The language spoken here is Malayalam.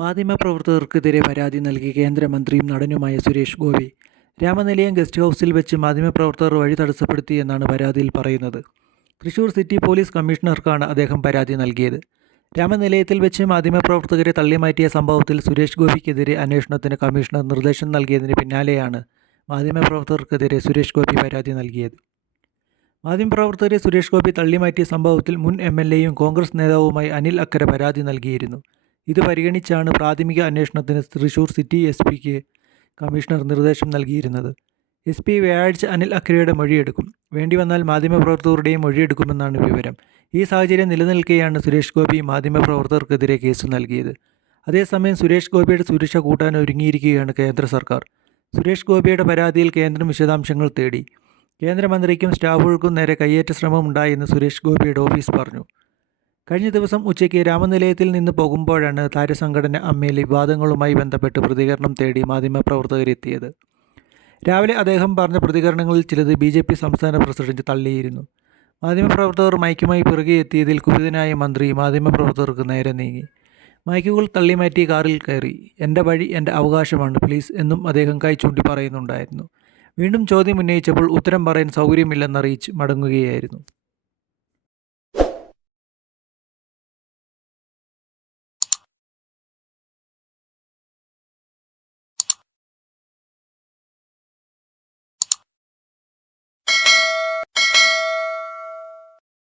മാധ്യമപ്രവർത്തകർക്കെതിരെ പരാതി നൽകി കേന്ദ്രമന്ത്രിയും നടനുമായ സുരേഷ് ഗോപി. രാമനിലയം ഗസ്റ്റ് ഹൗസിൽ വെച്ച് മാധ്യമപ്രവർത്തകർ വഴി തടസ്സപ്പെടുത്തിയെന്നാണ് പരാതിയിൽ പറയുന്നത്. തൃശൂർ സിറ്റി പോലീസ് കമ്മീഷണർക്കാണ് അദ്ദേഹം പരാതി നൽകിയത്. രാമനിലയത്തിൽ വെച്ച് മാധ്യമപ്രവർത്തകരെ തള്ളിമാറ്റിയ സംഭവത്തിൽ സുരേഷ് ഗോപിക്കെതിരെ അന്വേഷണത്തിന് കമ്മീഷണർ നിർദ്ദേശം നൽകിയതിന് പിന്നാലെയാണ് മാധ്യമപ്രവർത്തകർക്കെതിരെ സുരേഷ് ഗോപി പരാതി നൽകിയത്. മാധ്യമപ്രവർത്തകരെ സുരേഷ് ഗോപി തള്ളിമാറ്റിയ സംഭവത്തിൽ മുൻ എം എൽ എയും കോൺഗ്രസ് നേതാവുമായി അനിൽ അക്കര പരാതി നൽകിയിരുന്നു. ഇത് പരിഗണിച്ചാണ് പ്രാഥമിക അന്വേഷണത്തിന് തൃശൂർ സിറ്റി എസ് പിക്ക് കമ്മീഷണർ നിർദ്ദേശം നൽകിയിരുന്നത്. എസ് പി വ്യാഴാഴ്ച അനിൽ അക്രയുടെ മൊഴിയെടുക്കും. വേണ്ടി വന്നാൽ മാധ്യമപ്രവർത്തകരുടെയും മൊഴിയെടുക്കുമെന്നാണ് വിവരം. ഈ സാഹചര്യം നിലനിൽക്കെയാണ് സുരേഷ് ഗോപി മാധ്യമപ്രവർത്തകർക്കെതിരെ കേസ് നൽകിയത്. അതേസമയം സുരേഷ് ഗോപിയുടെ സുരക്ഷ കൂട്ടാൻ ഒരുങ്ങിയിരിക്കുകയാണ് കേന്ദ്ര സർക്കാർ. സുരേഷ് ഗോപിയുടെ പരാതിയിൽ കേന്ദ്രം വിശദാംശങ്ങൾ തേടി. കേന്ദ്രമന്ത്രിക്കും സ്റ്റാഫുകൾക്കും നേരെ കയ്യേറ്റ ശ്രമമുണ്ടായെന്ന് സുരേഷ് ഗോപിയുടെ ഓഫീസ് പറഞ്ഞു. കഴിഞ്ഞ ദിവസം ഉച്ചയ്ക്ക് രാമനിലയത്തിൽ നിന്ന് പോകുമ്പോഴാണ് താരസംഘടന അമ്മയിൽ വിവാദങ്ങളുമായി ബന്ധപ്പെട്ട് പ്രതികരണം തേടി മാധ്യമപ്രവർത്തകരെത്തിയത് രാവിലെ അദ്ദേഹം പറഞ്ഞ പ്രതികരണങ്ങളിൽ ചിലത് ബി ജെ പി സംസ്ഥാന പ്രസിഡന്റ് തള്ളിയിരുന്നു. മാധ്യമപ്രവർത്തകർ മൈക്കുമായി പിറകെ എത്തിയതിൽ കുപിതനായ മന്ത്രി മാധ്യമപ്രവർത്തകർക്ക് നേരെ നീങ്ങി. മൈക്കുകൾ തള്ളിമാറ്റി കാറിൽ കയറി. എന്റെ വഴി എന്റെ അവകാശമാണ് പ്ലീസ് എന്നും അദ്ദേഹം കൈ ചൂണ്ടി പറയുന്നുണ്ടായിരുന്നു. വീണ്ടും ചോദ്യം ഉന്നയിച്ചപ്പോൾ ഉത്തരം പറയാൻ സൗകര്യമില്ലെന്നറിയിച്ച് മടങ്ങുകയായിരുന്നു.